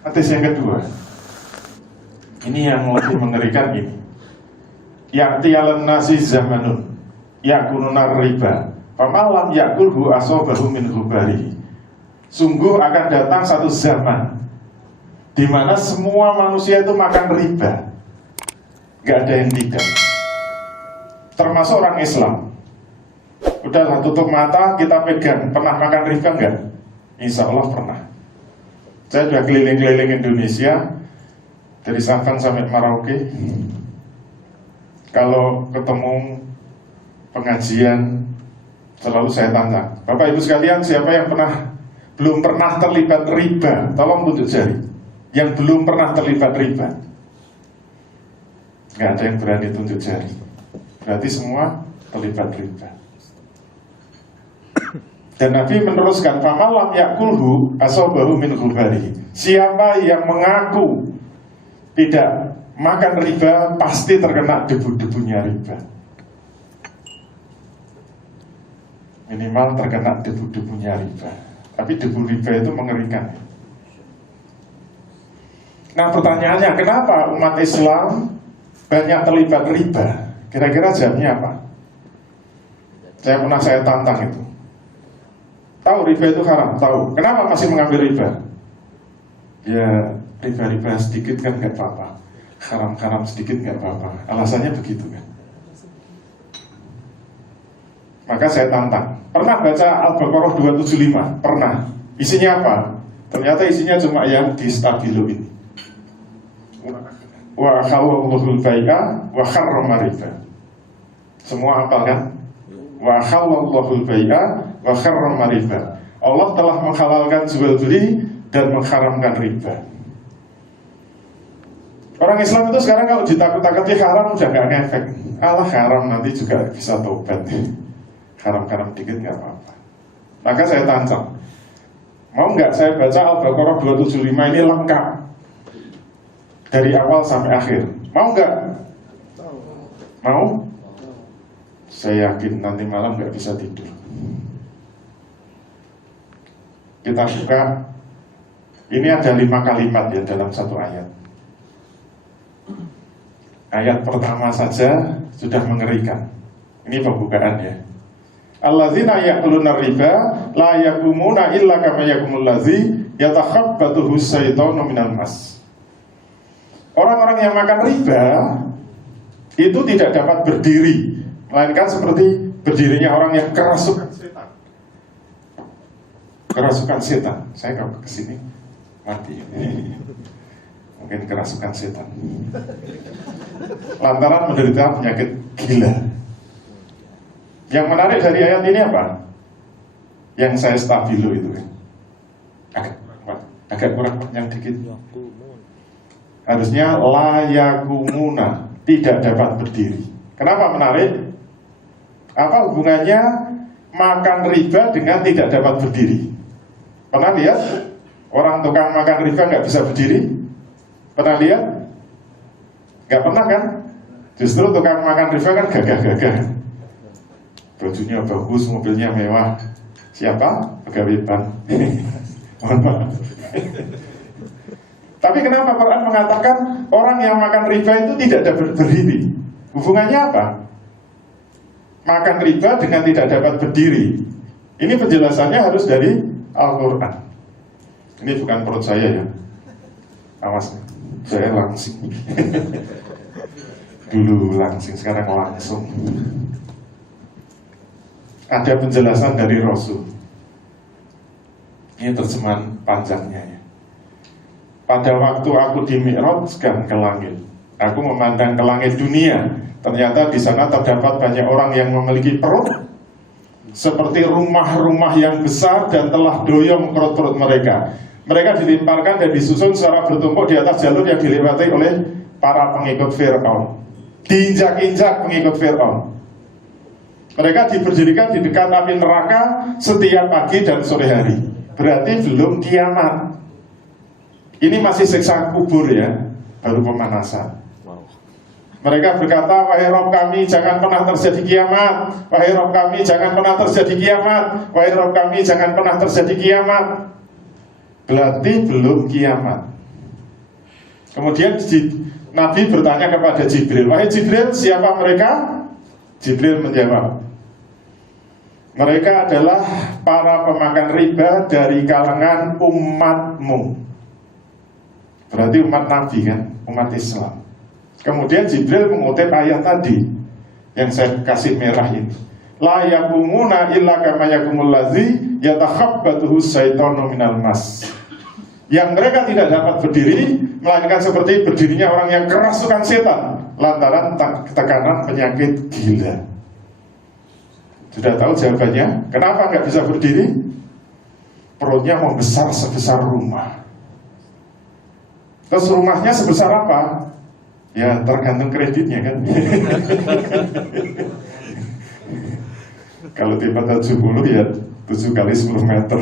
Hadis yang kedua, ini yang lebih mengerikan ini. Ya'tiyalan nasi zamanun yakununa riba famalam yakulhu asobahu min hubarihi. Sungguh akan datang satu zaman di mana semua manusia itu makan riba, gak ada yang tidak, termasuk orang Islam. Udahlah, tutup mata, kita pegang. Pernah makan riba enggak? Insya Allah pernah. Saya sudah keliling-keliling Indonesia, dari Sabang sampai Merauke. Kalau ketemu pengajian, selalu saya tanya, Bapak Ibu sekalian, siapa yang belum pernah terlibat riba? Tolong tunjuk jari. Yang belum pernah terlibat riba. Nggak ada yang berani tunjuk jari. Berarti semua terlibat riba. Dan Nabi meneruskan, famalam yakulhu asobahu min hubarihi. Siapa yang mengaku tidak makan riba pasti terkena debu-debunya riba. Minimal terkena debu-debunya riba. Tapi debu riba itu mengerikan. Nah, pertanyaannya, kenapa umat Islam banyak terlibat riba? Kira-kira jawabnya apa? Saya tantang itu. Tahu riba itu haram? Tahu. Kenapa masih mengambil riba? Ya, riba-riba sedikit kan nggak apa-apa, haram-haram sedikit nggak apa-apa. Alasannya begitu kan. Maka saya tantang. Pernah baca Al-Baqarah 275? Pernah. Isinya apa? Ternyata isinya cuma yang di stabilo ini. Wa halallahu al-bai'a wa harrama riba. Semua hafal kan? Wa halallahu al-bai'a wa harrama riba. Allah telah menghalalkan jual beli dan mengharamkan riba. Orang Islam itu sekarang kalau ditakut-takuti haram udah gak ngefek. Allah haram nanti juga bisa tobat. Haram-haram dikit gak apa-apa. Maka saya tantang, mau nggak saya baca Al-Baqarah 275 ini lengkap dari awal sampai akhir? Mau nggak? Mau? Saya yakin nanti malam nggak bisa tidur. Kita buka. Ini ada 5 kalimat ya dalam satu ayat. Ayat pertama saja sudah mengerikan. Ini pembukaan ya. Alladzina ya'kuluna riba la yakumuna illa kama yakumul ladzi yatakhabbathu syaitanu minal mas. Orang-orang yang makan riba itu tidak dapat berdiri, melainkan seperti berdirinya orang yang kerasukan setan. Kerasukan setan. Saya kalau kesini mati. Mungkin kerasukan setan. Lantaran menderita penyakit gila. Yang menarik dari ayat ini apa? Yang saya stabilo itu kan. Agak kurang yang dikit. Harusnya layakumuna, tidak dapat berdiri. Kenapa menarik? Apa hubungannya makan riba dengan tidak dapat berdiri? Pernah lihat orang tukang makan riba nggak bisa berdiri? Pernah lihat? Nggak pernah kan? Justru tukang makan riba kan gagah-gagah. Bajunya bagus, mobilnya mewah. Siapa? Pegawai bank. Mohon maaf. Tapi kenapa Quran mengatakan orang yang makan riba itu tidak dapat berdiri? Hubungannya apa? Makan riba dengan tidak dapat berdiri. Ini penjelasannya harus dari Al-Quran. Ini bukan perut saya ya. Awas, saya langsing. Dulu langsing, sekarang langsung. Ada penjelasan dari Rasul. Ini terjemahan panjangnya ya. Pada waktu aku dimi'rajkan ke langit, aku memandang ke langit dunia. Ternyata di sana terdapat banyak orang yang memiliki perut seperti rumah-rumah yang besar dan telah doyong perut-perut mereka. Mereka dilemparkan dan disusun secara bertumpuk di atas jalur yang dilewati oleh para pengikut Fir'aun. Diinjak-injak pengikut Fir'aun. Mereka diberdirikan di dekat api neraka setiap pagi dan sore hari. Berarti belum kiamat. Ini masih siksa kubur ya, baru pemanasan. Mereka berkata, wahai Rabb kami, jangan pernah terjadi kiamat. Wahai Rabb kami, jangan pernah terjadi kiamat. Wahai Rabb kami, jangan pernah terjadi kiamat. Berarti belum kiamat. Kemudian Nabi bertanya kepada Jibril, wahai Jibril, siapa mereka? Jibril menjawab, mereka adalah para pemakan riba dari kalangan umatmu. Berarti umat Nabi kan, umat Islam. Kemudian Jibril mengutip ayat tadi yang saya kasih merah ini. La yakumuna illa kama yakumul ladzi yatakhabbathu syaitanu minal mas. Yang mereka tidak dapat berdiri melainkan seperti berdirinya orang yang kerasukan setan lantaran tekanan penyakit gila. Sudah tahu jawabannya? Kenapa nggak bisa berdiri? Perutnya membesar sebesar rumah. Terus rumahnya sebesar apa? Ya tergantung kreditnya kan. Kalau tipe 70 ya 7 kali 10 meter.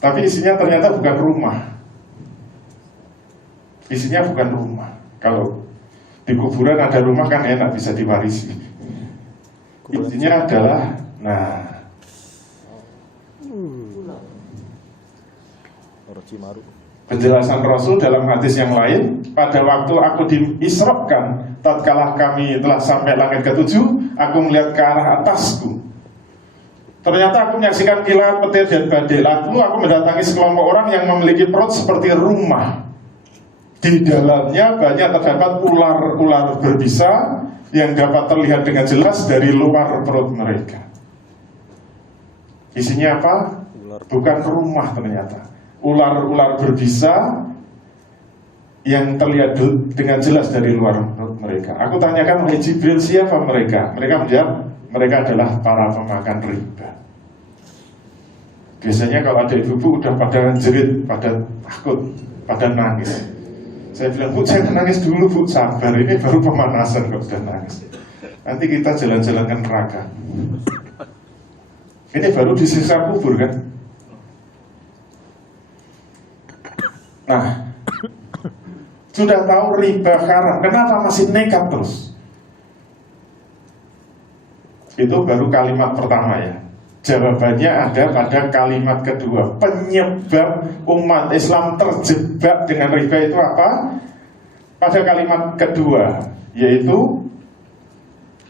Tapi isinya ternyata bukan rumah. Isinya bukan rumah. Kalau di kuburan ada rumah kan enak, bisa diwarisi. Intinya adalah, penjelasan Rasul dalam hadis yang lain, pada waktu aku diisrakan, tatkala kami telah sampai langit ke-7, aku melihat ke arah atasku. Ternyata aku menyaksikan kilat, petir, dan badai. Lalu aku mendatangi sekelompok orang yang memiliki perut seperti rumah. Di dalamnya banyak terdapat ular-ular berbisa yang dapat terlihat dengan jelas dari luar perut mereka. Isinya apa? Bukan rumah ternyata. Ular-ular berbisa yang terlihat dengan jelas dari luar perut mereka. Aku tanyakan, wahai Jibril, siapa mereka? Mereka menjawab, mereka adalah para pemakan riba. Biasanya kalau ada ibu-ibu udah pada jerit, pada takut, pada nangis. Saya bilang, Bu, jangan nangis dulu, Bu, sabar, ini baru pemanasan kok sudah nangis. Nanti kita jalan-jalan ke neraka. Ini baru disiksa kubur kan. Nah, sudah tahu riba haram, kenapa masih nekat terus? Itu baru kalimat pertama ya. Jawabannya ada pada kalimat kedua. Penyebab umat Islam terjebak dengan riba itu apa? Pada kalimat kedua, yaitu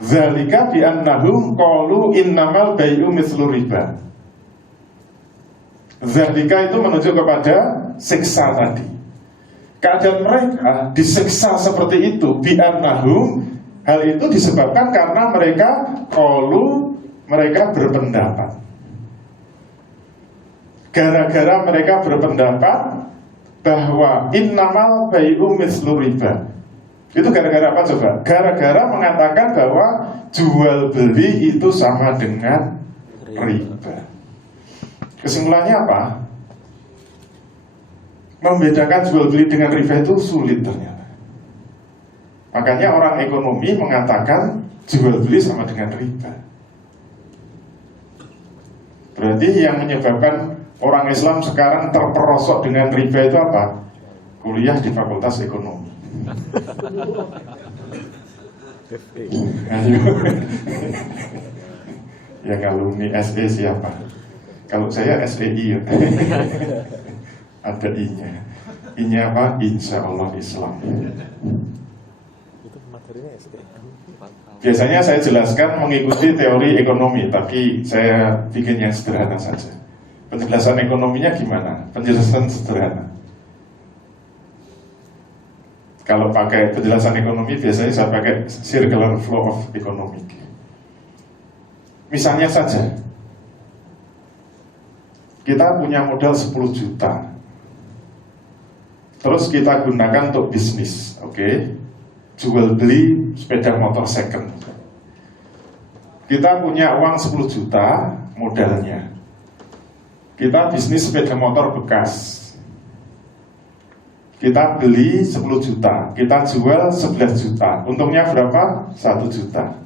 zalika bi annahum qalu innamal bai'u mithlu riba. Zalika itu menunjuk kepada siksa tadi. Keadaan mereka disiksa seperti itu bi annahum, hal itu disebabkan karena mereka berpendapat. Gara-gara mereka berpendapat bahwa innamal bai'u mithlu riba. Itu gara-gara apa coba? Gara-gara mengatakan bahwa jual beli itu sama dengan riba. Kesimpulannya apa? Membedakan jual beli dengan riba itu sulit ternyata. Makanya orang ekonomi mengatakan jual beli sama dengan riba. Berarti yang menyebabkan orang Islam sekarang terperosok dengan riba itu apa? Kuliah di Fakultas Ekonomi. Yang alumni SE siapa? Kalau saya SEI ya. Ada I-nya. I-nya apa? Insya Allah Islam. Biasanya saya jelaskan mengikuti teori ekonomi, tapi saya bikin yang sederhana saja. Penjelasan ekonominya gimana? Penjelasan sederhana. Kalau pakai penjelasan ekonomi, biasanya saya pakai circular flow of economic. Misalnya saja, kita punya modal 10 juta. Terus kita gunakan untuk bisnis, oke? Jual beli sepeda motor second. Kita punya uang 10 juta modalnya. Kita bisnis sepeda motor bekas. Kita beli 10 juta, kita jual 11 juta. Untungnya berapa? 1 juta.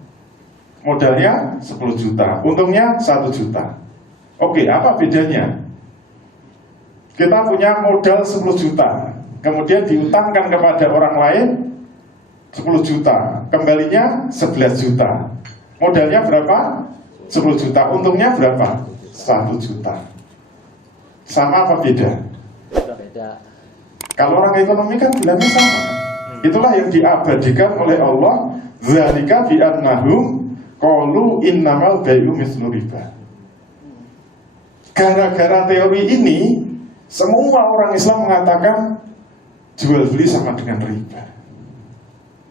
Modalnya 10 juta, untungnya 1 juta. Oke, apa bedanya? Kita punya modal 10 juta, kemudian diutangkan kepada orang lain 10 juta, kembalinya 11 juta. Modalnya berapa? 10 juta, untungnya berapa? 1 juta. Sama apa beda? Beda. Kalau orang ekonomi kan bilangnya sama. Itulah yang diabadikan oleh Allah. Dzalika bi annahum qalu innamal bai'u mithlu riba. Gara-gara teori ini, semua orang Islam mengatakan jual beli sama dengan riba.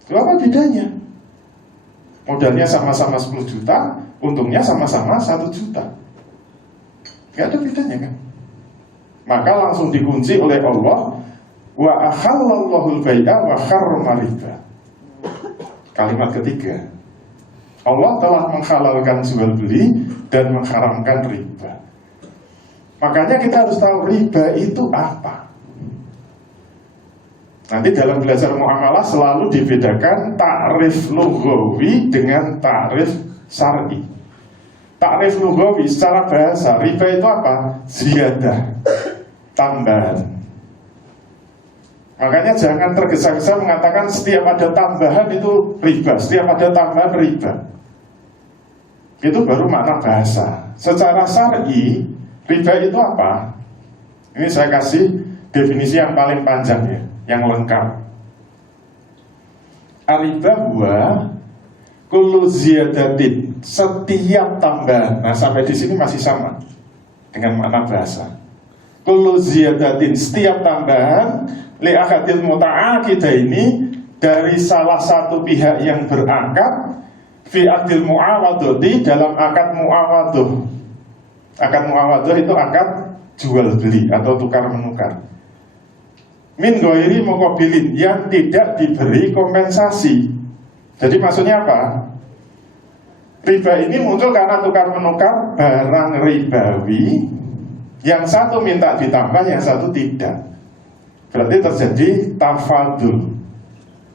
Itu apa bedanya? Modalnya sama-sama 10 juta, untungnya sama-sama 1 juta. Gak ada bedanya kan? Maka langsung dikunci oleh Allah, wa ahallallahu al-bai'a wa harrama riba. Kalimat ketiga, Allah telah menghalalkan jual beli dan mengharamkan riba. Makanya kita harus tahu riba itu apa. Nanti dalam belajar muamalah selalu dibedakan takrif lughawi dengan takrif syar'i. Takrif lughawi secara bahasa, riba itu apa? Ziyadah, tambahan. Makanya jangan tergesa-gesa mengatakan setiap ada tambahan itu riba, setiap ada tambahan riba. Itu baru makna bahasa. Secara syar'i, riba itu apa? Ini saya kasih definisi yang paling panjang ya, yang lengkap. Ar-riba huwa kullu ziyadatin, setiap tambahan. Nah, sampai di sini masih sama dengan makna bahasa. Kullu ziyadatin, setiap tambahan li akadil muta'aqidaini, dari salah satu pihak yang berakad fi akdil mu'awadati, dalam akad mu'awadah. Akad mu'awadah itu akad jual beli atau tukar menukar. Min ghairi muqabilin, yang tidak diberi kompensasi. Jadi maksudnya apa? Riba ini muncul karena tukar menukar barang ribawi, yang satu minta ditambah, yang satu tidak. Berarti terjadi tafadul.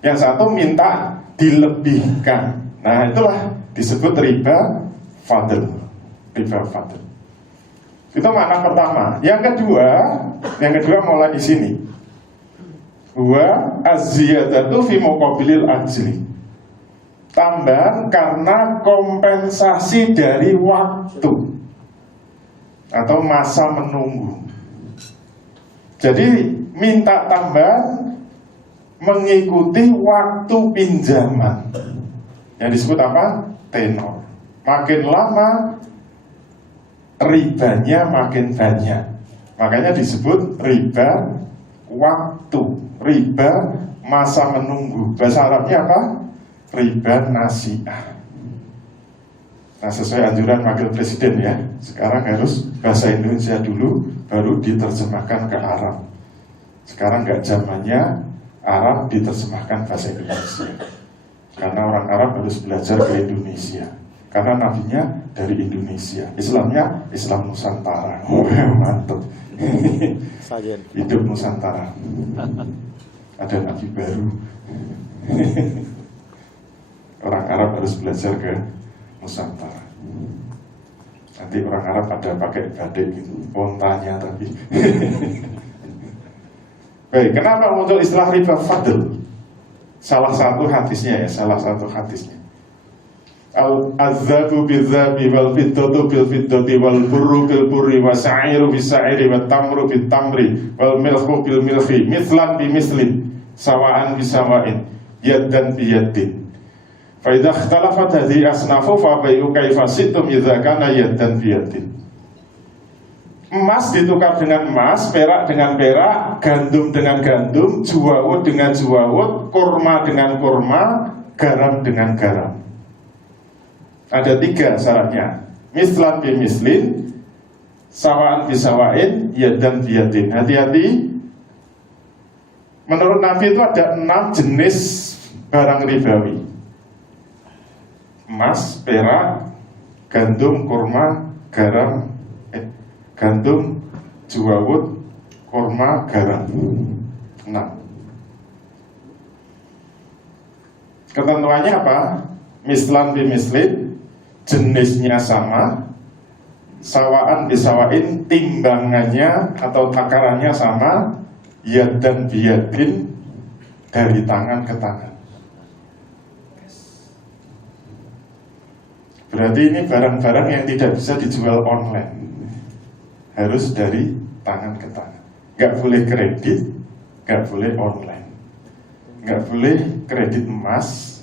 Yang satu minta dilebihkan. Nah, itulah disebut riba fadl. Riba fadl. Itu makna pertama. Yang kedua mulai di sini. Wa az-ziyadatu fi muqabilil ajli. Tambahan karena kompensasi dari waktu atau masa menunggu. Jadi minta tambahan mengikuti waktu pinjaman, yang disebut apa? Tenor. Makin lama ribanya makin banyak. Makanya disebut riba waktu, riba masa menunggu. Bahasa Arabnya apa? Riba nasi'ah. Nah, sesuai anjuran Wakil Presiden ya, sekarang harus bahasa Indonesia dulu, baru diterjemahkan ke Arab. Sekarang nggak zamannya Arab diterjemahkan bahasa Indonesia, karena orang Arab harus belajar ke Indonesia, karena nabinya dari Indonesia, Islamnya Islam Nusantara. Mantap. Hidup Nusantara. Ada nabi baru. Orang Arab harus belajar ke Nusantara. Nanti orang Arab ada pakai badik gitu, ontanya tapi. Baik, kenapa muncul istilah riba fadl? Salah satu hadisnya. Al-azzabu bil-zabi wal fiddatu bil-fiddati wal burru bil-burri wa sa'iru bis-sa'iri wa tamru bil-tamri wal milhu bil-milhi mithlan bi-mithlin sawa'an bi-sawa'in yaddan bi-yaddin. Fa idza ikhtalafat hadhihi asnafu fa bai'u kaifa situm idza kana yaddan bi-yaddin. Emas ditukar dengan emas, perak dengan perak, gandum dengan gandum, juwawut dengan juwawut, kurma dengan kurma, garam dengan garam. Ada 3 syaratnya. Mislan bi mislin, sawaan bi sawain, yadan bi yadin. Hati-hati. Menurut Nabi itu ada 6 jenis barang ribawi. Emas, perak, gandum, kurma, garam, gandum, juwawut, kurma, garam. 6. Ketentuannya apa? Mislan bi mislin, jenisnya sama, sawaan bisawain, timbangannya atau takarannya sama, yad dan biyadin, dari tangan ke tangan. Berarti ini barang-barang yang tidak bisa dijual online, harus dari tangan ke tangan. Gak boleh kredit, nggak boleh online, nggak boleh kredit emas,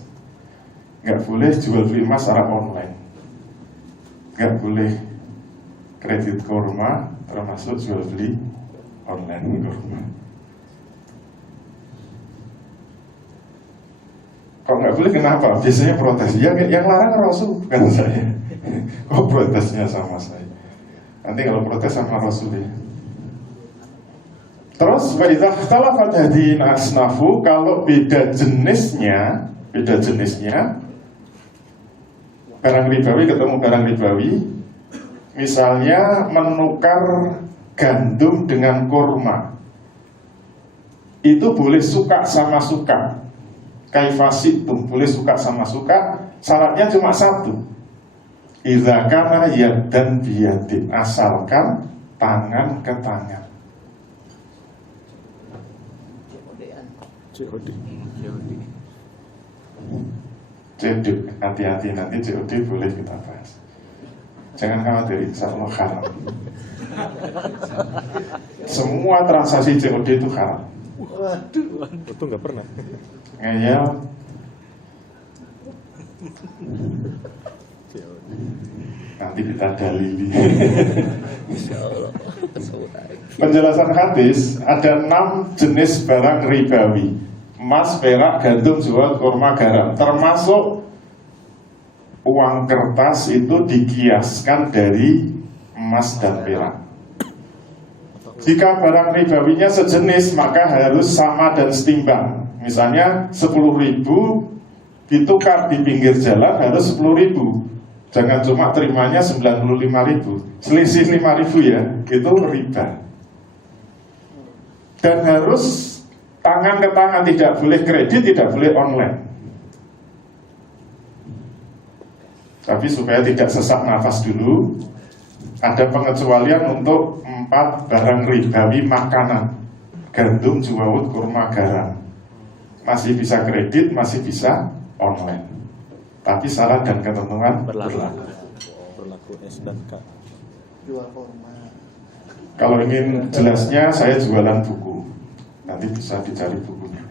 nggak boleh jual beli emas secara online, nggak boleh kredit kurma, termasuk jual beli online kurma. Kok nggak boleh, kenapa? Biasanya protes. Ya, yang larang Rasul, bukan saya. Kok protesnya sama saya? Nanti kalau protes sama Rasul ya. Terus wa idza ikhtalafat hadhihi asnafu, kalau beda jenisnya, barang ribawi ketemu barang ribawi, misalnya menukar gandum dengan kurma, itu boleh suka sama suka, kaifasitum, boleh suka sama suka. Syaratnya cuma satu, idza kana yadan biyadin, asalkan tangan ke tangan. COD, hati-hati, nanti COD boleh kita bahas. Jangan khawatir, insya Allah haram. Semua transaksi COD itu haram. Waduh, itu nggak pernah. Ngeyel. Nanti kita dalili. Penjelasan hadis, ada 6 jenis barang ribawi: emas, perak, gandum, zuhad, kurma, garam. Termasuk uang kertas itu dikiaskan dari emas dan perak. Jika barang ribawinya sejenis, maka harus sama dan setimbang. Misalnya 10.000 ditukar di pinggir jalan harus 10.000. Jangan cuma terimanya 95.000. Selisih 5.000 ya, itu riba. Dan harus tangan ke tangan, tidak boleh kredit, tidak boleh online. Tapi supaya tidak sesak nafas dulu, ada pengecualian untuk 4 barang ribawi makanan: gandum, zuhud, kurma, garam. Masih bisa kredit, masih bisa online. Tapi syarat dan ketentuan berlaku. S dan K. Jual kurma. Kalau ingin jelasnya, saya jualan buku. Nanti bisa dicari bukunya.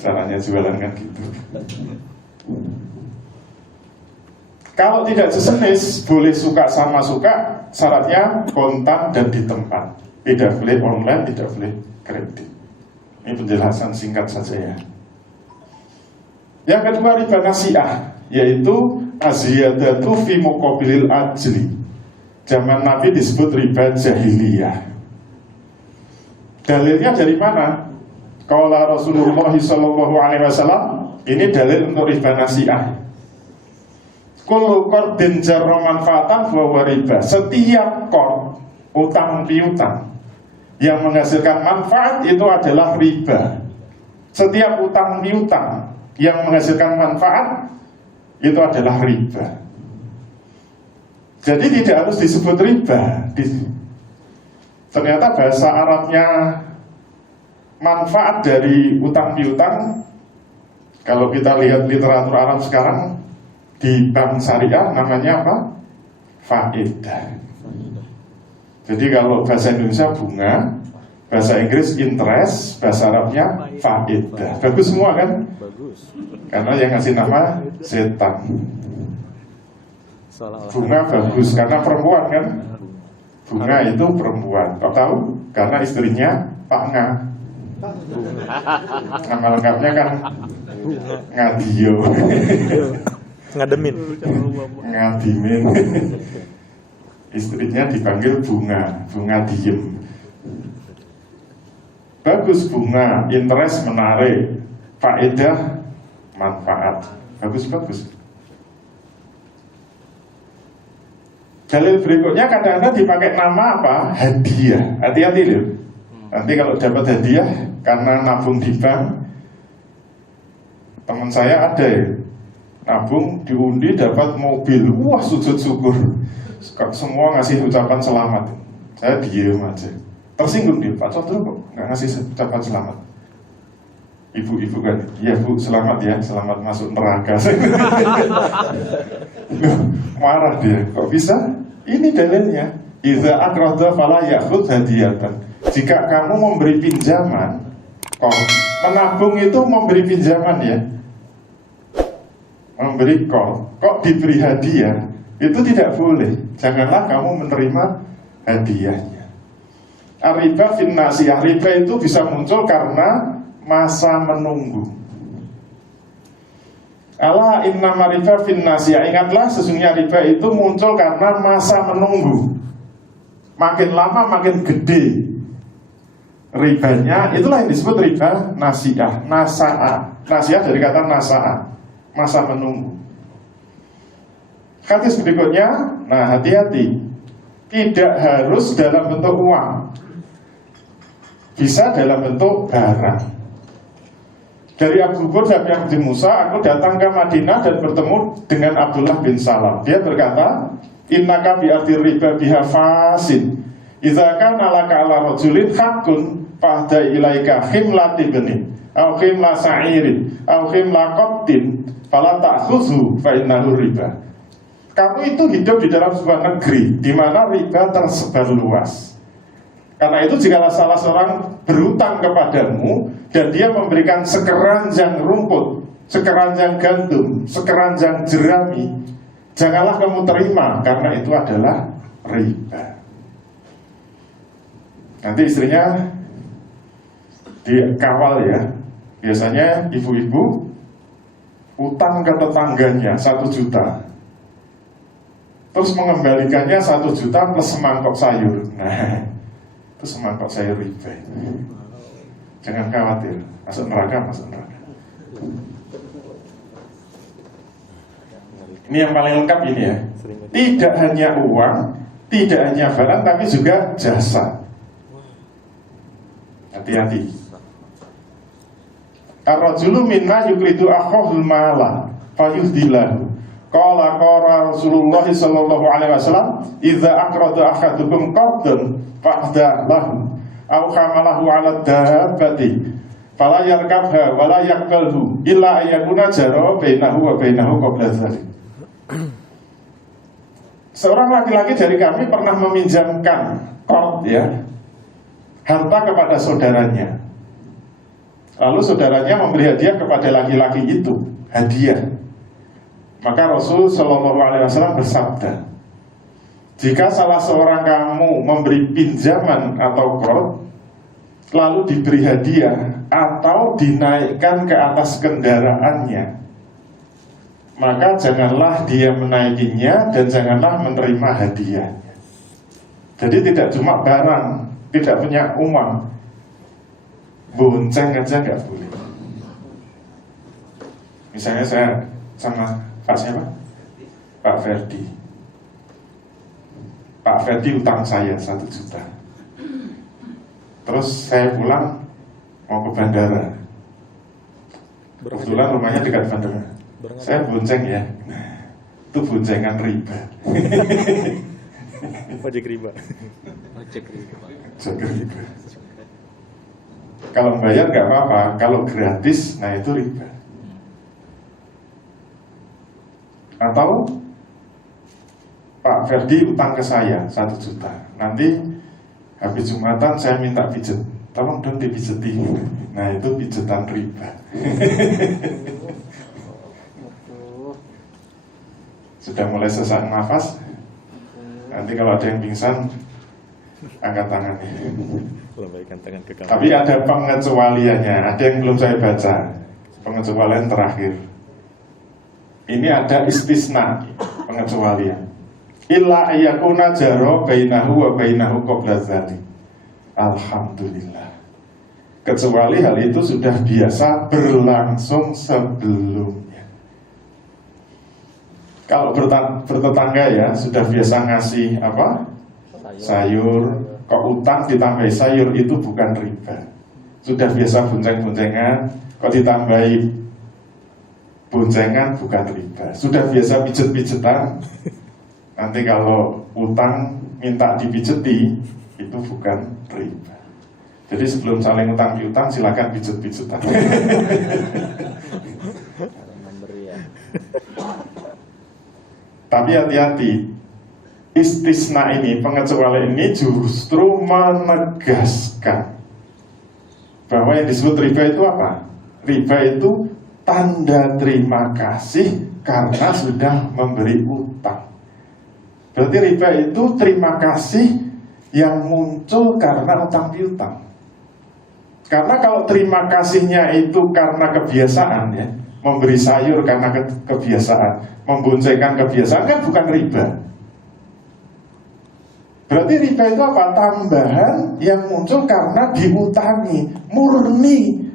Caranya jualan kan gitu. Kalau tidak sejenis, boleh suka sama suka. Syaratnya kontan dan di tempat. Tidak boleh online, tidak boleh kredit. Ini penjelasan singkat saja ya. Yang kedua, riba nasi'ah, yaitu aziyadatu fi muqabilil ajli. Zaman Nabi disebut riba jahiliyah. Dalilnya dari mana? Qala Rasulullah SAW, ini dalil untuk riba nasi'ah. Kullu qardin jarra manfaatan fa riba. Setiap qard, utang piutang yang menghasilkan manfaat itu adalah riba. Setiap utang piutang yang menghasilkan manfaat itu adalah riba. Jadi tidak harus disebut riba. Ternyata bahasa Arabnya manfaat dari utang piutang, kalau kita lihat literatur Arab sekarang di bank syariah namanya apa? Faedah. Jadi kalau bahasa Indonesia bunga, bahasa Inggris interest, bahasa Arabnya faedah. Bagus semua kan? Bagus. Karena yang ngasih nama setan. Bunga bagus karena perempuan kan? Bunga itu perempuan. Kau tahu? Karena istrinya Pak Nga. Nama lengkapnya kan Ngadio. Ngademin. Ngadimin. Istrinya dipanggil Bunga, Bunga diem. Bagus, bunga, interest menarik, faedah, manfaat. Bagus-bagus. Dalil berikutnya kadang-kadang dipakai nama apa? Hadiah. Hati-hati loh. Nanti kalau dapat hadiah karena nabung di bank, teman saya ada ya, nabung diundi dapat mobil. Wah, sujud syukur. Semua ngasih ucapan selamat. Saya diem aja. Tersinggung dia, Pak Cotro kok nggak ngasih ucapan selamat. Ibu-ibu kan, iya Bu, selamat ya, selamat masuk neraka. Marah dia, kok bisa? Ini dalilnya. Idza akrada fala ya'khudh hadiyatan. jika kamu memberi pinjaman, menabung itu memberi pinjaman ya, memberi kok diberi hadiah, itu tidak boleh. Janganlah kamu menerima hadiahnya. Riba fin nasiyah, riba itu bisa muncul karena masa menunggu. Ala innama riba fin nasiyah, ingatlah sesungguhnya riba itu muncul karena masa menunggu. Makin lama makin gede ribanya, itulah yang disebut riba nasiyah. Nasiyah dari kata nasa'a, masa menunggu. Hadis berikutnya, nah hati-hati, tidak harus dalam bentuk uang, bisa dalam bentuk barang. Dari Abu Burdah bin Musa, aku datang ke Madinah dan bertemu dengan Abdullah bin Salam. Dia berkata, innaka bi'adir riba biha fasid, idza kana laka ala rajulin haqqun fahda ilaika khimla tibni au khimla sa'irin au khimla qattin fala ta'khudhu fa innahu riba. Kamu itu hidup di dalam sebuah negeri di mana riba tersebar luas. Karena itu jika salah seorang berutang kepadamu dan dia memberikan sekeranjang rumput, sekeranjang gandum, sekeranjang jerami, janganlah kamu terima, karena itu adalah riba. Nanti istrinya dikawal ya. Biasanya ibu-ibu utang ke tetangganya 1 juta, terus mengembalikannya 1 juta plus semangkok sayur. Nah, itu semangkok sayur riba. Jangan khawatir, masuk neraka. Ini yang paling lengkap ini ya. Tidak hanya uang, tidak hanya barang, tapi juga jasa. Hati-hati. Ar-rajulu minna yuklidu akhahul mala fayuhdilahu. Qala Rasulullah sallallahu alaihi wasallam, idza aqrada ahadukum qardan fa'da lahu aw hamalahu 'ala dabbati fala yarkabha wa la yaqbalhu illa ayyakuna jara bainahu wa bainahu qabla dzalik. Seorang laki-laki dari kami pernah meminjamkan qard ya, harta kepada saudaranya. Lalu saudaranya memberi hadiah kepada laki-laki itu, hadiah. Maka Rasul Shallallahu Alaihi Wasallam bersabda, jika salah seorang kamu memberi pinjaman atau qard, lalu diberi hadiah atau dinaikkan ke atas kendaraannya, maka janganlah dia menaikinya dan janganlah menerima hadiahnya. Jadi tidak cuma barang, tidak punya uang, bonceng aja nggak boleh. Misalnya saya sama Pak siapa? Pak Ferdi. Pak Ferdi utang saya 1 juta. Terus saya pulang mau ke bandara. Kebetulan rumahnya dekat bandara. Saya bonceng ya. Nah, itu boncengan riba. Ojek riba. Ojek riba. Kalau bayar nggak apa-apa, kalau gratis, nah itu riba. Atau Pak Ferdi utang ke saya 1 juta. Nanti habis Jumatan saya minta pijet, tolong dong dipijeti. Nah itu pijetan riba. Sudah mulai sesak nafas. Nanti kalau ada yang pingsan, angkat tangannya. Lambaikan tangan ke kanan. Tapi ada pengecualiannya. Ada yang belum saya baca. Pengecualian terakhir. Ini ada istisna, pengecualian. Illa ayyakuna jaro bainahu wa bainahu qabla dzalik. Alhamdulillah. Kecuali hal itu sudah biasa berlangsung sebelumnya. Kalau bertetangga ya sudah biasa ngasih apa? Sayur. Kok utang ditambahi sayur itu bukan riba. Sudah biasa bonceng-boncengan, kok ditambahi boncengan bukan riba. Sudah biasa pijet-pijetan, nanti kalau utang minta dipijeti, itu bukan riba. Jadi sebelum saling utang piutang silakan pijet-pijetan. Tapi hati-hati, istisna ini, pengecualian ini justru menegaskan bahwa yang disebut riba itu apa? Riba itu tanda terima kasih karena sudah memberi utang. Berarti riba itu terima kasih yang muncul karena utang piutang. Karena kalau terima kasihnya itu karena kebiasaan ya, memberi sayur karena kebiasaan, memboncengkan kebiasaan, kan bukan riba. Berarti riba itu apa? Tambahan yang muncul karena diutangi, murni.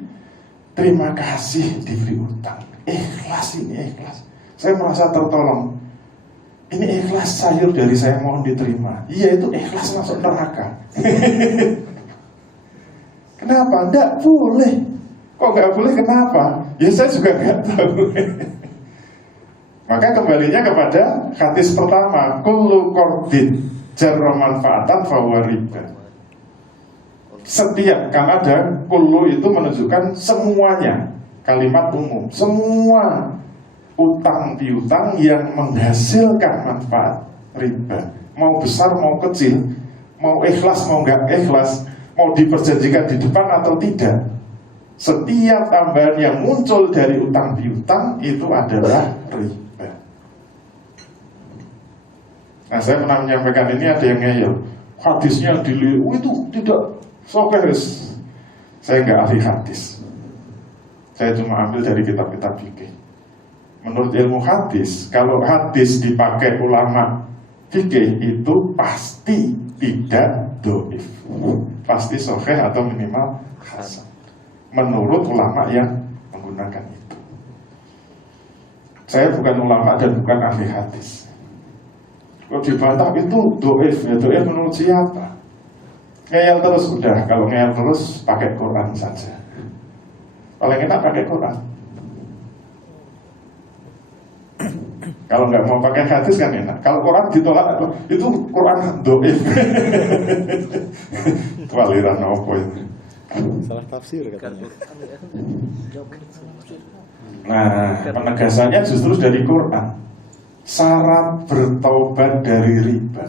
Terima kasih diberi utang. Ikhlas ini, ikhlas. Saya merasa tertolong. Ini ikhlas sayur dari saya mohon diterima. Iya, itu ikhlas masuk neraka. Kenapa? Tidak boleh. Kok nggak boleh? Kenapa? Ya saya juga nggak tahu. Maka kembalinya kepada hadis pertama, kullu qardin jarra manfaatan fahuwa riba. Setiap, karena ada kullu itu menunjukkan semuanya, kalimat umum, semua utang piutang yang menghasilkan manfaat riba, mau besar mau kecil, mau ikhlas mau nggak ikhlas, mau diperjanjikan di depan atau tidak, setiap tambahan yang muncul dari utang piutang itu adalah riba. Nah, saya pernah menyampaikan ini, ada yang ngeyel, hadisnya dilihat, itu tidak sokeris. Saya nggak ahli hadis, saya cuma ambil dari kitab-kitab fikih. Menurut ilmu hadis, kalau hadis dipakai ulama fikih itu pasti tidak doif, pasti sahih atau minimal hasan. Menurut ulama yang menggunakan itu. Saya bukan ulama dan bukan ahli hadis. Kalau dibantah itu doif, ya doif menurut siapa? Ngeyel terus udah, kalau ngeyel terus pakai Quran saja. Paling enak pakai Quran. Kalau nggak mau pakai hadis kan enak. Kalau Quran ditolak, itu Quran doif. Itu aliran apa itu? Salah tafsir katanya. Nah, penegasannya justru dari Quran. Syarat bertaubat dari riba.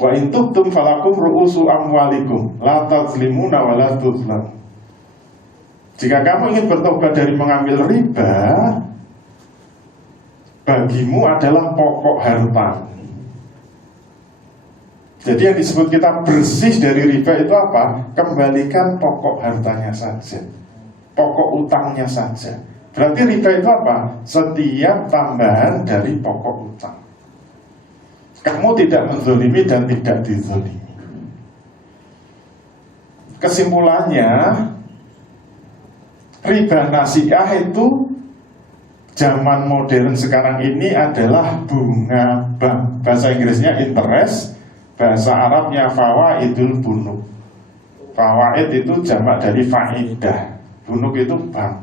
Wa in tubtum falakum ru'usu amwalikum la tazlimuna wa la tuzlam. Jika kamu ingin bertobat dari mengambil riba, bagimu adalah pokok harta. Jadi yang disebut kita bersih dari riba itu apa? Kembalikan pokok hartanya saja, pokok utangnya saja. Berarti riba itu apa? Setiap tambahan dari pokok utang. Kamu tidak menzolimi dan tidak dizolimi. Kesimpulannya, riba nasiah itu zaman modern sekarang ini adalah bunga bank. Bahasa Inggrisnya interest, bahasa Arabnya fawaidul bunuk. Fawaid itu jamak dari faidah, bunuk itu bank.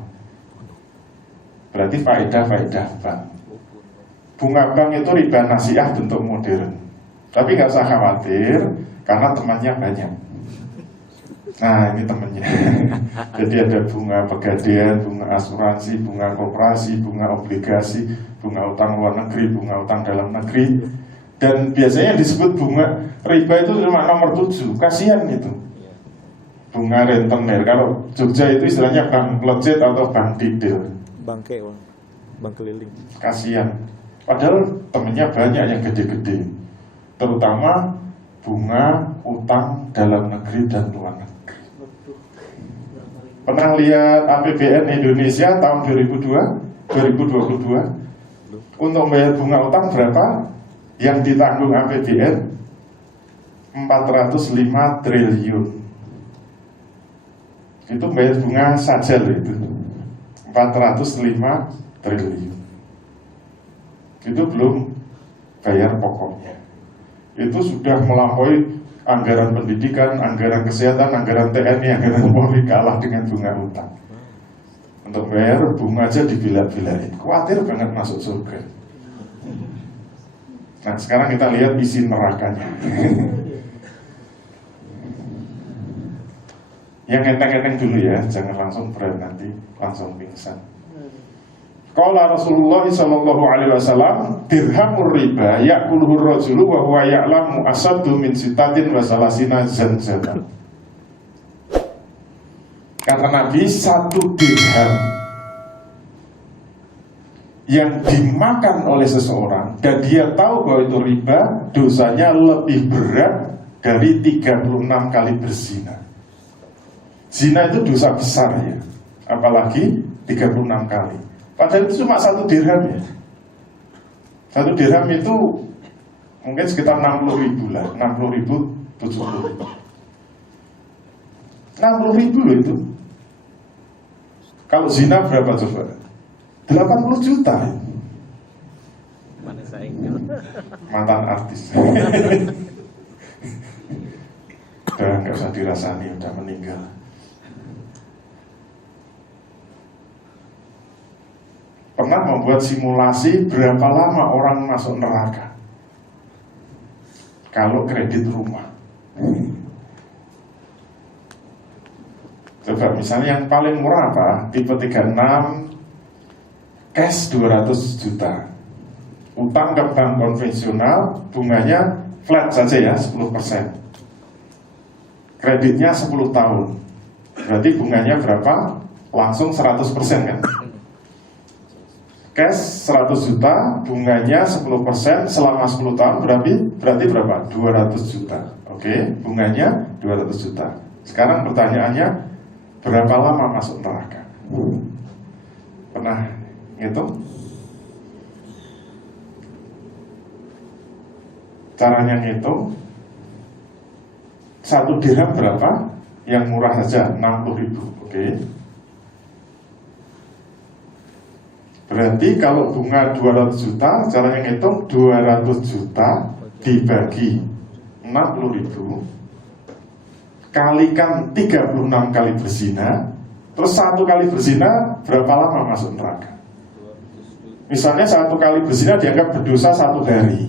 Berarti faedah bank. Bunga bank itu riba nasiah bentuk modern. Tapi gak usah khawatir, karena temannya banyak. Nah, ini temannya. Jadi ada bunga pegadaian, bunga asuransi, bunga koperasi, bunga obligasi, bunga utang luar negeri, bunga utang dalam negeri. Dan biasanya disebut bunga riba itu cuma nomor 7. Kasihan itu. Bunga rentenir. Kalau Jogja itu istilahnya bank legit atau bank didil. Bangke, bank keliling. Kasihan. Padahal temennya banyak yang gede-gede. Terutama bunga utang dalam negeri dan luar negeri. Pernah lihat APBN Indonesia tahun 2022? Untuk membayar bunga utang berapa? Yang ditanggung APBN 405 triliun. Itu bayar bunga saja loh itu. 405 triliun. Itu belum bayar pokoknya. Itu sudah melampaui anggaran pendidikan, anggaran kesehatan, anggaran TNI, anggaran Polri, kalah dengan bunga utang. Untuk bayar bunga aja dibilak-bilakin. Khawatir banget masuk surga. Nah, sekarang kita lihat isi nerakanya. Yang enteng-enteng dulu ya, jangan langsung berat nanti langsung pingsan. Qala Rasulullah sallallahu alaihi wasallam, dirhamur riba ya'kuluhu rajulu wa huwa ya'lamu asaddu min sitatin wa salasina zanzatan. Kata Nabi, 1 dirham yang dimakan oleh seseorang dan dia tahu bahwa itu riba, dosanya lebih berat dari 36 kali berzina. Zina itu dosa besar ya, apalagi 36 kali. Padahal itu cuma 1 dirham ya. 1 dirham itu mungkin sekitar 60.000 lah, 60.000, 70.000. 60.000 loh itu. Kalau zina berapa coba? 80 juta ya. Mana saya Mantan artis. Udah nggak usah dirasani, udah meninggal. Pernah membuat simulasi berapa lama orang masuk neraka kalau kredit rumah. Coba misalnya yang paling murah apa? Tipe 36, cash 200 juta. Utang ke bank konvensional, bunganya flat saja ya, 10%. Kreditnya 10 tahun. Berarti bunganya berapa? Langsung 100% kan? Cash 100 juta, bunganya 10% selama 10 tahun berarti berapa? 200 juta. Oke, bunganya 200 juta. Sekarang pertanyaannya, berapa lama masuk neraka? Pernah ngitung? Caranya ngitung, 1 dirham berapa? Yang murah saja 60.000. Oke. Berarti kalau bunga 200 juta, caranya ngitung 200 juta dibagi 60.000 kalikan 36 kali berzina. Terus 1 kali berzina berapa lama masuk neraka? Misalnya 1 kali berzina dianggap berdosa 1 hari.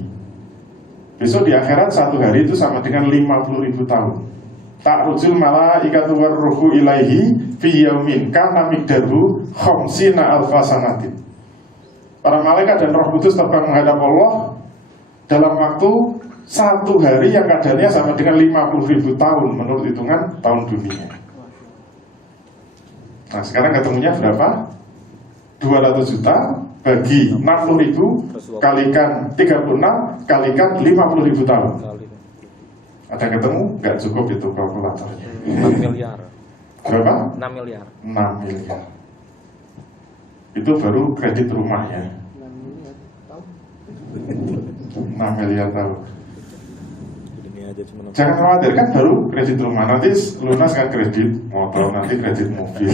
Besok di akhirat 1 hari itu sama dengan 50.000 tahun. Ta'rujul malaikatu warruhu ilaihi fi yaumin kana miqdaruhu khamsina alfa sanatin. Para malaikat dan roh kudus terbang menghadap Allah dalam waktu 1 hari yang kadarnya sama dengan 50.000 tahun menurut hitungan tahun dunia. Nah sekarang ketemunya berapa? 200 juta bagi 60.000 kalikan 36 kalikan 50.000 tahun. Ada yang ketemu? Nggak cukup itu kalkulatornya. 6 miliar. Berapa? 6 miliar. 6 miliar. Itu baru kredit rumahnya. 6 miliar tahun. Ini aja cuma Jangan khawatir, kan baru kredit rumah. Nanti lunas kan kredit motor, nanti kredit mobil.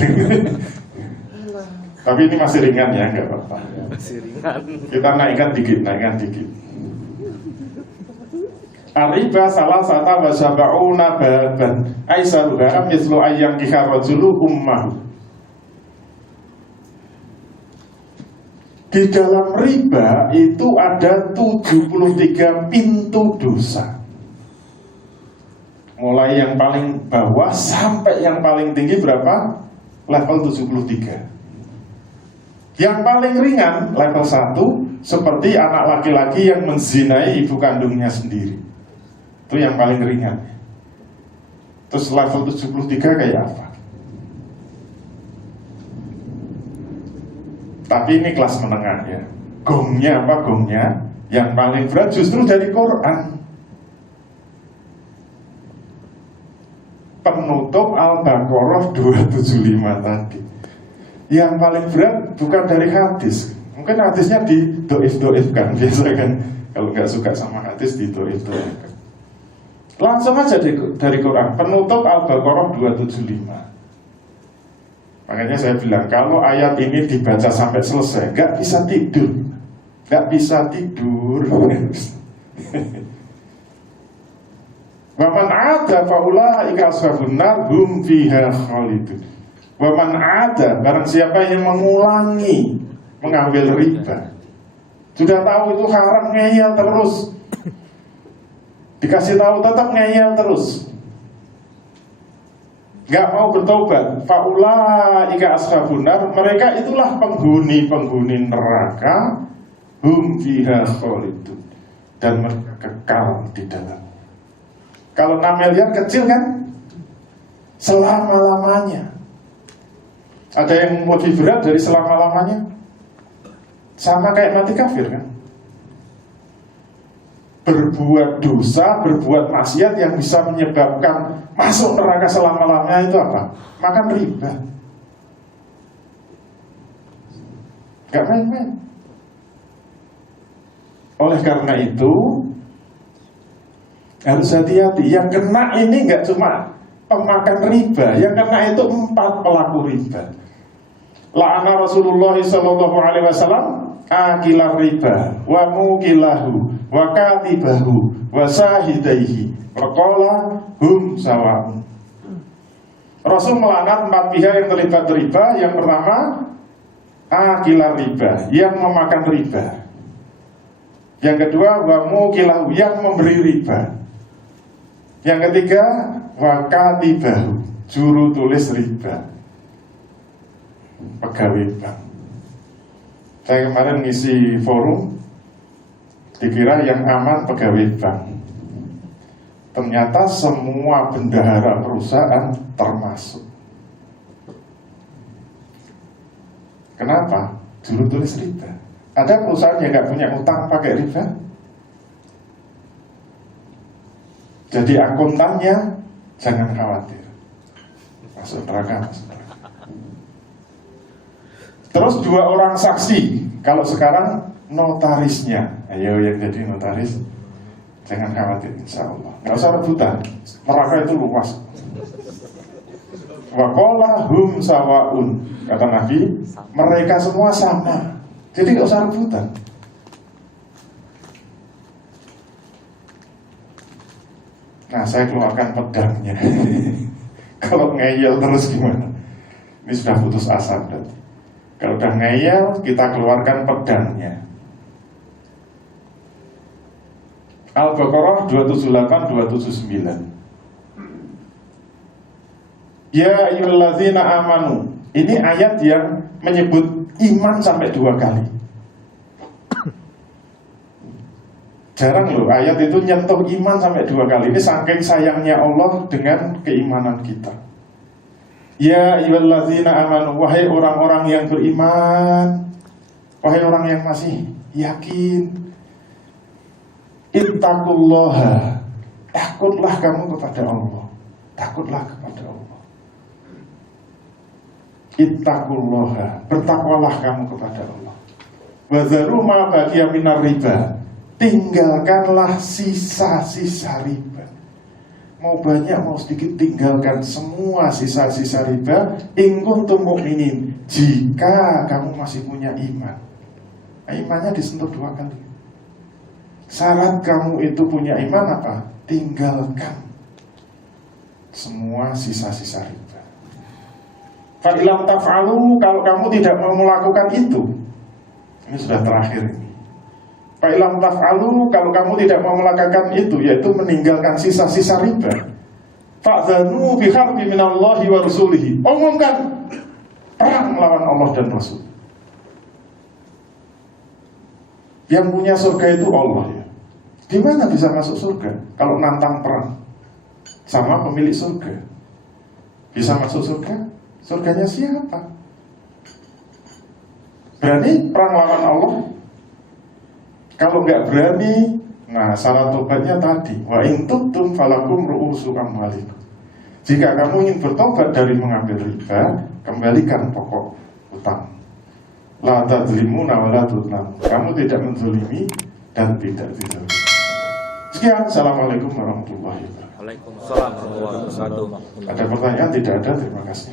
Tapi ini masih ringan ya, nggak apa-apa. Masih ringan. Kita naikkan dikit. Ariba salah sata wa sab'una baban aisaruha mislu ayyam kiharajulu ummahu. Di dalam riba itu ada 73 pintu dosa. Mulai yang paling bawah sampai yang paling tinggi berapa? Level 73. Yang paling ringan level 1 seperti anak laki-laki yang menzinai ibu kandungnya sendiri. Itu yang paling ringan. Terus level 73 kayak apa? Tapi ini kelas menengah ya. Gongnya apa gongnya? Yang paling berat justru dari Quran. Penutup Al-Baqarah 275 tadi. Yang paling berat bukan dari hadis. Mungkin hadisnya di doif-doifkan. Biasa kan kalau nggak suka sama hadis di doif-doifkan. Langsung aja dari Quran. Penutup Al-Baqarah 275. Makanya saya bilang, kalau ayat ini dibaca sampai selesai, nggak bisa tidur. Waman ada faulaika ashabun nar hum fiha khalidun. Waman ada, barang siapa yang mengulangi mengambil riba, sudah tahu itu haram, ngeyel terus, dikasih tahu tetap ngeyel terus. nggak mau bertobat, faulaika ashabun nar, mereka itulah penghuni-penghuni neraka, hum fiha khalidun, dan mereka kekal di dalam. Kalau 6 miliar kecil kan? Selama-lamanya. Ada yang lebih berat dari selama-lamanya? Sama kayak mati kafir kan? Berbuat dosa, berbuat maksiat yang bisa menyebabkan masuk neraka selama-lamanya itu apa? Makan riba. Gak main-main. Oleh karena itu harus hati-hati. Yang kena ini gak cuma pemakan riba, yang kena itu 4 pelaku riba. La'ana Rasulullah SAW akilar riba wa mukilahu wa katibahu wa sahidaihi wa qala hum sawa'un. Rasul melaknat 4 pihak yang terlibat riba. Yang pertama, akilar riba, yang memakan riba. Yang kedua, wa mukilahu, yang memberi riba. Yang ketiga, wa katibahu, juru tulis riba, pegawai bank. Saya kemarin ngisi forum, dikira yang aman pegawai bank. Ternyata semua bendahara perusahaan termasuk. Kenapa? Juru tulis riba. Ada perusahaan yang nggak punya utang pakai riba. Jadi akuntannya jangan khawatir, masuk neraka, masuk neraka. Terus 2 orang saksi. Kalau sekarang notarisnya, ayo yang jadi notaris, jangan khawatir, insya Allah. Nggak usah rebutan, neraka itu luas. Wa qala hum sawa'un, kata Nabi, mereka semua sama. Jadi nggak usah rebutan. Nah, saya keluarkan pedangnya. Kalau ngeyel terus gimana? Ini sudah putus asa berarti. Kalau udah ngeyel, kita keluarkan pedangnya. Al-Baqarah 278-279. Ya ayyuhalladzina amanu. Ini ayat yang menyebut iman sampai 2 kali. Jarang loh ayat itu nyentuh iman sampai 2 kali. Ini saking sayangnya Allah dengan keimanan kita. Ya ayyuhalladzina amanu, wahai orang-orang yang beriman, wahai orang yang masih yakin, ittaqullaha, takutlah kamu kepada Allah. Takutlah kepada Allah. Ittaqullaha, bertakwalah kamu kepada Allah. Wa dharu ma baqiya minar riba, tinggalkanlah sisa-sisa riba. Mau banyak mau sedikit, tinggalkan semua sisa-sisa riba. In kuntum mu'minin, jika kamu masih punya iman. Nah, imannya disentuh 2 kali. Syarat kamu itu punya iman apa? Tinggalkan semua sisa-sisa riba. Fa ilam taf'alu, kalau kamu tidak mau melakukan itu, ini sudah terakhir ini. Fa ilam taf'alu, kalau kamu tidak mau melakukan itu, yaitu meninggalkan sisa-sisa riba, fa'zanu biharbi minallahi wa rasulihi, umumkan perang melawan Allah dan Rasul. Yang punya surga itu Allah ya. Di mana bisa masuk surga? Kalau nantang perang sama pemilik surga, bisa masuk surga? Surganya siapa? Berani perang lawan Allah? Kalau nggak berani, nah syarat tobatnya tadi, wa in tubtum falakum ru'usu amwalikum. Jika kamu ingin bertobat dari mengambil riba, kembalikan pokok utang. La tadzlimuna wa la tudlamun. Kamu tidak menzalimi dan tidak dizalimi. Sekian, assalamualaikum warahmatullahi wabarakatuh. Waalaikumsalam warahmatullahi wabarakatuh. Ada pertanyaan? Tidak ada, terima kasih.